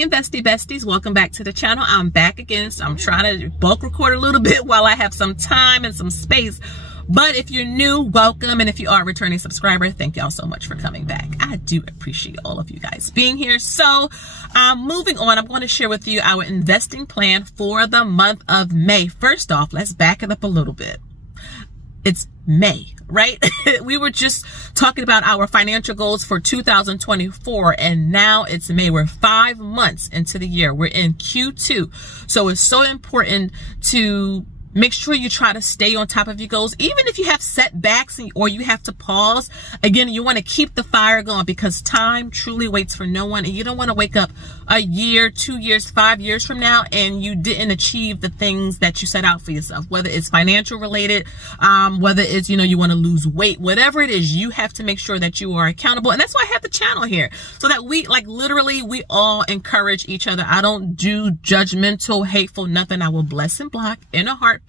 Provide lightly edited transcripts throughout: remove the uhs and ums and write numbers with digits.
Hey Investy Besties, welcome back to the channel. I'm back again, so I'm trying to bulk record a little bit while I have some time and some space. But if you're new, welcome. And if you are a returning subscriber, thank y'all so much for coming back. I do appreciate all of you guys being here. So moving on, I'm going to share with you our investing plan for the month of May. First off, let's back it up a little bit. It's May, right? We were just talking about our financial goals for 2024, and now it's May. We're 5 months into the year. We're in Q2. So it's so important to make sure you try to stay on top of your goals, even if you have setbacks or you have to pause. Again, you want to keep the fire going because time truly waits for no one. And you don't want to wake up a year, 2 years, 5 years from now and you didn't achieve the things that you set out for yourself, whether it's financial related, whether it's, you want to lose weight, whatever it is, you have to make sure that you are accountable. And that's why I have the channel here, so that we literally we all encourage each other. I don't do judgmental, hateful, nothing. I will bless and block in a heartbeat.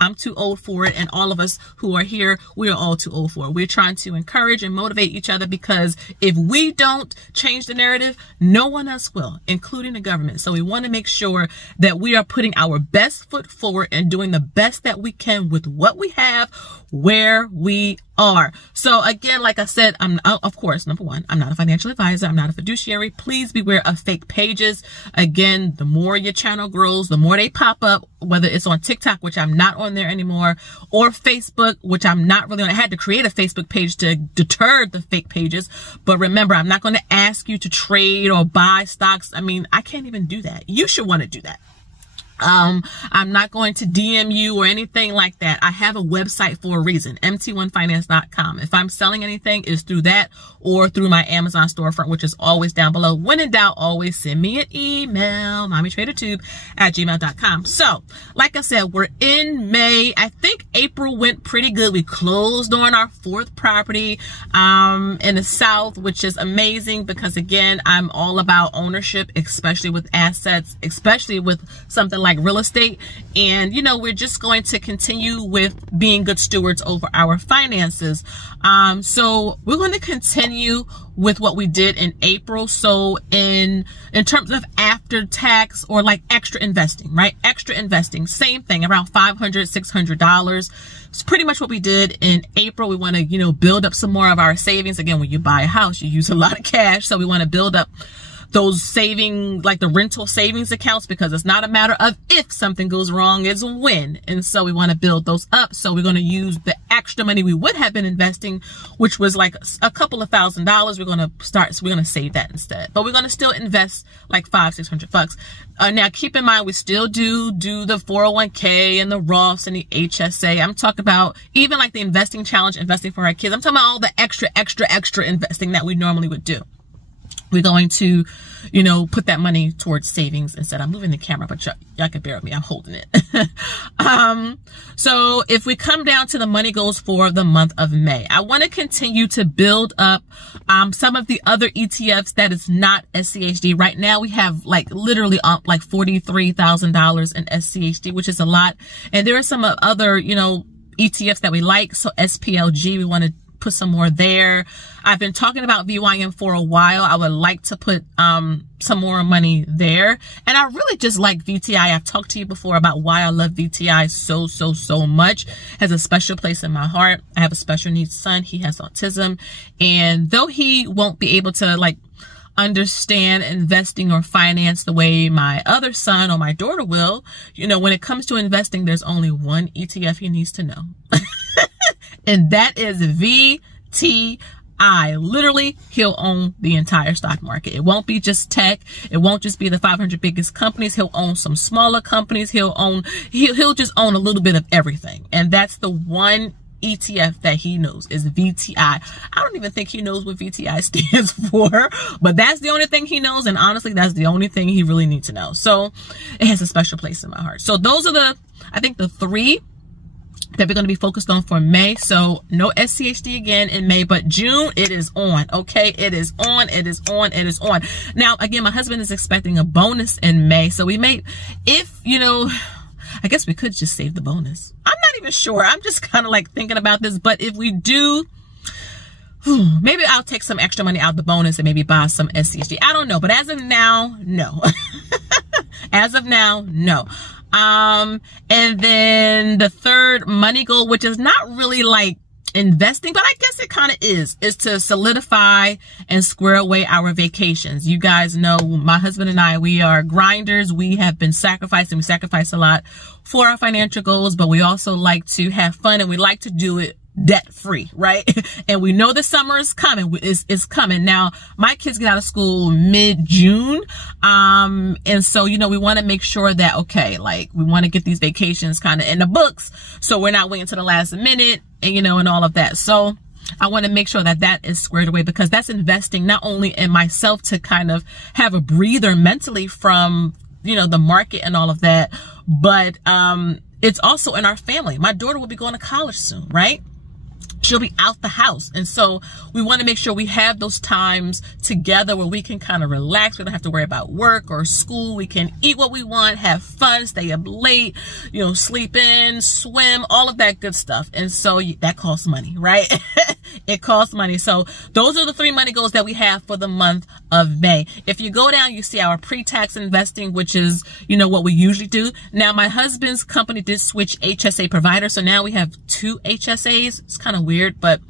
I'm too old for it, and all of us who are here, we are all too old for it. We're trying to encourage and motivate each other, because if we don't change the narrative, no one else will, including the government. So we want to make sure that we are putting our best foot forward and doing the best that we can with what we have, where we are. So again, like I said, of course, number one, I'm not a financial advisor. I'm not a fiduciary. Please beware of fake pages. Again, the more your channel grows, the more they pop up, whether it's on TikTok, which I'm not on there anymore, or Facebook, which I'm not really on. I had to create a Facebook page to deter the fake pages. But remember, I'm not going to ask you to trade or buy stocks. I mean, I can't even do that. You should want to do that. I'm not going to DM you or anything like that. I have a website for a reason, mt1finance.com. If I'm selling anything, it's through that or through my Amazon storefront, which is always down below. When in doubt, always send me an email, mommytradertube@gmail.com. So, like I said, we're in May. I think April went pretty good. We closed on our 4th property in the South, which is amazing because, again, I'm all about ownership, especially with assets, especially with something like real estate. And we're just going to continue with being good stewards over our finances. So we're going to continue with what we did in April. So in terms of after tax or like extra investing, right? Extra investing, same thing, around $500, $600. It's pretty much what we did in April. We want to, build up some more of our savings. Again, when you buy a house, you use a lot of cash. So we want to build up those saving, like the rental savings accounts, because it's not a matter of if something goes wrong, it's when. And so we want to build those up. So we're going to use the extra money we would have been investing, which was like a couple of $1,000s. We're going to save that instead, but we're going to still invest like $500, $600. Now keep in mind, we still do the 401k and the Roths and the HSA. I'm talking about even like the investing challenge, investing for our kids. I'm talking about all the extra investing that we normally would do. We're going to, put that money towards savings instead. I'm moving the camera, but y'all can bear with me. I'm holding it. So if we come down to the money goals for the month of May, I want to continue to build up some of the other ETFs that is not SCHD. Right now we have literally like $43,000 in SCHD, which is a lot. And there are some other, ETFs that we like. So SPLG, we want to put some more there. I've been talking about VYM for a while. I would like to put some more money there. And I really just like VTI. I've talked to you before about why I love VTI so much. It has a special place in my heart. I have a special needs son. He has autism. And though he won't be able to understand investing or finance the way my other son or my daughter will, when it comes to investing, there's only one ETF he needs to know. And that is VTI. Literally, he'll own the entire stock market. It won't be just tech. It won't just be the 500 biggest companies. He'll own some smaller companies. He'll just own a little bit of everything. And that's the one ETF that he knows is VTI. I don't even think he knows what VTI stands for, but that's the only thing he knows. And honestly, that's the only thing he really needs to know. So it has a special place in my heart. So those are I think the 3 that we're going to be focused on for May. So no SCHD again in May, but June, it is on. Okay. It is on. It is on. It is on. Now, again, my husband is expecting a bonus in May. So we may, I guess we could just save the bonus. I'm not even sure. I'm just kind of thinking about this, but if we do, maybe I'll take some extra money out of the bonus and maybe buy some SCHD. I don't know. But as of now, no. As of now, no. And then the third money goal, which is not really like investing, but I guess it kind of is to solidify and square away our vacations. You guys know my husband and I, we are grinders. We have been sacrificing. We sacrifice a lot for our financial goals, but we also like to have fun, and we like to do it debt free, right? And we know the summer is coming. It's coming. Now, my kids get out of school mid-June. And so, you know, we want to make sure that, okay, like we want to get these vacations kind of in the books, so we're not waiting to the last minute and, you know, and all of that. So I want to make sure that that is squared away, because that's investing not only in myself to kind of have a breather mentally from, you know, the market and all of that, but, it's also in our family. My daughter will be going to college soon, right? She'll be out the house. And so we want to make sure we have those times together where we can kind of relax. We don't have to worry about work or school. We can eat what we want, have fun, stay up late, you know, sleep in, swim, all of that good stuff. And so that costs money, right? It costs money. So those are the 3 money goals that we have for the month of May. If you go down, you see our pre-tax investing, which is, you know, what we usually do. Now, my husband's company did switch HSA provider. So now we have 2 HSAs. It's kind of weird, but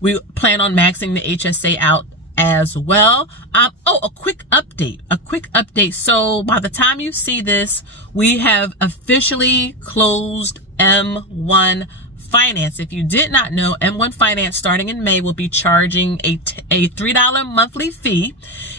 we plan on maxing the HSA out as well. Oh, a quick update. So by the time you see this, we have officially closed M1 Finance. If you did not know, M1 Finance starting in May will be charging a $3 monthly fee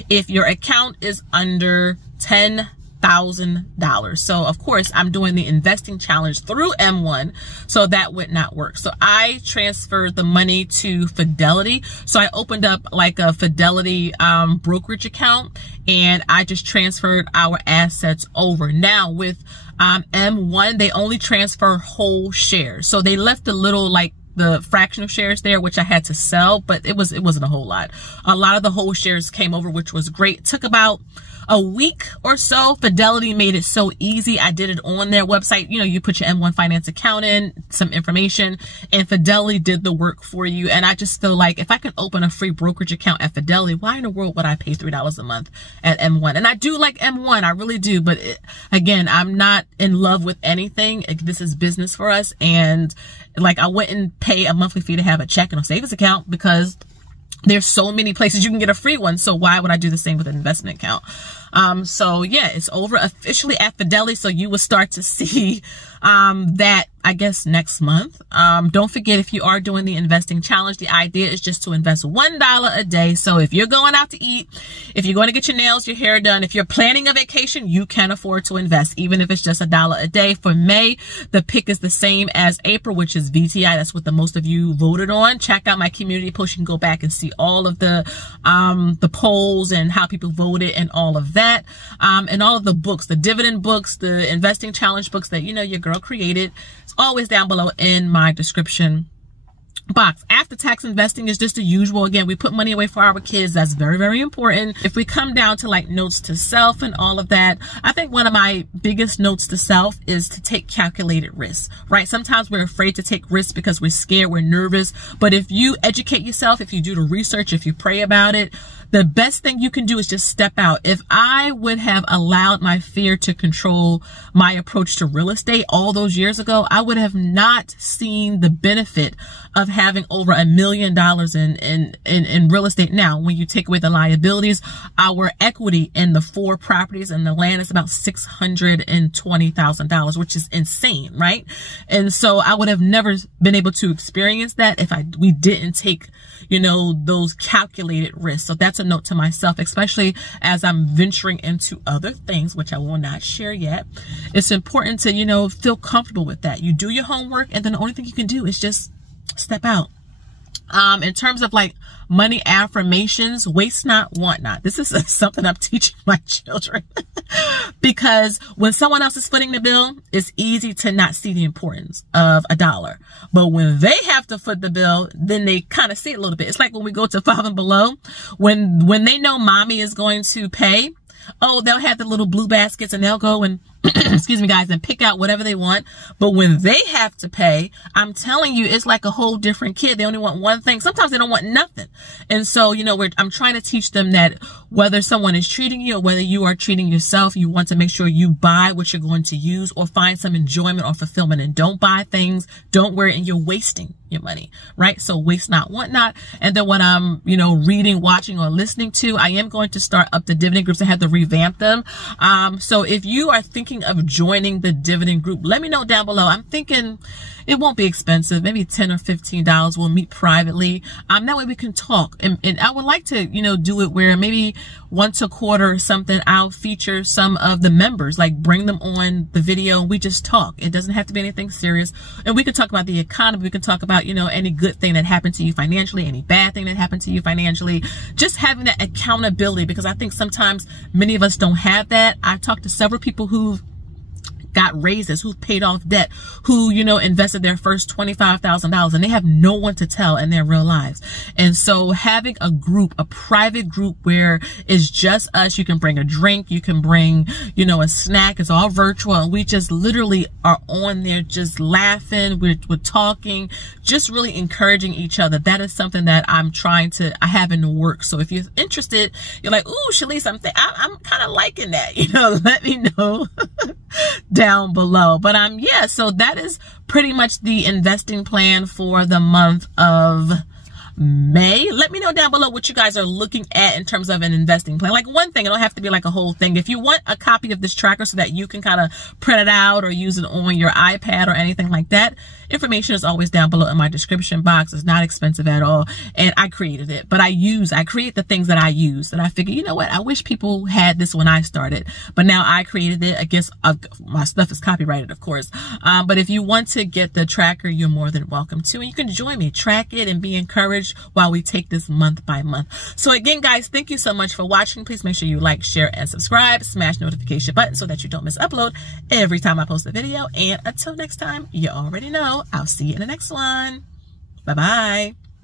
if your account is under $10,000. So of course I'm doing the investing challenge through M1, so that would not work. So I transferred the money to Fidelity. So I opened up like a Fidelity brokerage account, and I just transferred our assets over. Now with M1, they only transfer whole shares. So they left a little like the fractional shares there, which I had to sell, but it wasn't a whole lot. A lot of the whole shares came over, which was great. It took about a week or so. Fidelity made it so easy. I did it on their website. You know, you put your M1 Finance account in, some information, and Fidelity did the work for you. And I just feel like if I can open a free brokerage account at Fidelity, why in the world would I pay $3 a month at M1? And I do like M1, I really do. But again, I'm not in love with anything. This is business for us. And like, I wouldn't pay a monthly fee to have a checking or savings account, because there's so many places you can get a free one. So why would I do the same with an investment account? So yeah, it's over officially at Fidelity. So you will start to see, that I guess next month. Don't forget, if you are doing the investing challenge, the idea is just to invest $1 a day. So if you're going out to eat, if you're going to get your nails, your hair done, if you're planning a vacation, you can afford to invest, even if it's just $1 a day. For May, the pick is the same as April, which is VTI. That's what the most of you voted on. Check out my community post. You can go back and see all of the polls and how people voted and all of that. And all of the books, the dividend books, the investing challenge books that, you know, your girl created. It's always down below in my description box. After tax investing is just the usual. Again, we put money away for our kids. That's very, very important. If we come down to like notes to self and all of that, I think one of my biggest notes to self is to take calculated risks, right? Sometimes we're afraid to take risks because we're scared, we're nervous. But if you educate yourself, if you do the research, if you pray about it, the best thing you can do is just step out. If I would have allowed my fear to control my approach to real estate all those years ago, I would have not seen the benefit of having over $1 million in real estate. Now, when you take away the liabilities, our equity in the 4 properties and the land is about $620,000, which is insane, right? And so I would have never been able to experience that if we didn't take, you know, those calculated risks. So that's a note to myself, especially as I'm venturing into other things, which I will not share yet. It's important to, you know, feel comfortable with that. You do your homework, and then the only thing you can do is just step out. In terms of like money affirmations, waste not, want not. This is something I'm teaching my children because when someone else is footing the bill, it's easy to not see the importance of $1. But when they have to foot the bill, then they kind of see it a little bit. It's like when we go to Five and Below, when they know mommy is going to pay, oh, they'll have the little blue baskets and they'll go and excuse me, guys, and pick out whatever they want. But when they have to pay, I'm telling you, it's like a whole different kid. They only want one thing. Sometimes they don't want nothing. And so, you know, I'm trying to teach them that whether someone is treating you or whether you are treating yourself, you want to make sure you buy what you're going to use or find some enjoyment or fulfillment, and don't buy things, don't wear it, and you're wasting your money, right? So waste not, want not. And then when I'm, you know, reading, watching, or listening to, I am going to start up the dividend groups. I had to revamp them. So if you are thinking of joining the dividend group, let me know down below. I'm thinking it won't be expensive, maybe $10 or $15. We'll meet privately. That way we can talk. And I would like to, you know, do it where maybe once a quarter or something, I'll feature some of the members, like bring them on the video and we just talk. It doesn't have to be anything serious. And we can talk about the economy. We can talk about, you know, any good thing that happened to you financially, any bad thing that happened to you financially, just having that accountability, because I think sometimes many of us don't have that. I've talked to several people who've got raises, who paid off debt, who, you know, invested their first $25,000, and they have no one to tell in their real lives. And so having a group, a private group where it's just us, you can bring a drink, you can bring, you know, a snack, it's all virtual, and we just literally are on there just laughing, we're talking, just really encouraging each other. That is something that I have in the works. So if you're interested, you're like, ooh, Shalise, I'm kind of liking that, you know, let me know down below. But yeah, so that is pretty much the investing plan for the month of May. Let me know down below what you guys are looking at in terms of an investing plan. Like one thing, it don't have to be like a whole thing. If you want a copy of this tracker so that you can kind of print it out or use it on your iPad or anything like that, information is always down below in my description box. It's not expensive at all. And I created it, but I create the things that I use, that I figure, you know what, I wish people had this when I started, but now I created it. I guess my stuff is copyrighted, of course. But if you want to get the tracker, you're more than welcome to, and you can join me, track it, and be encouraged while we take this month by month. So again, guys, thank you so much for watching. Please make sure you like, share, and subscribe. Smash notification button so that you don't miss upload every time I post a video. And until next time, you already know, I'll see you in the next one. Bye-bye.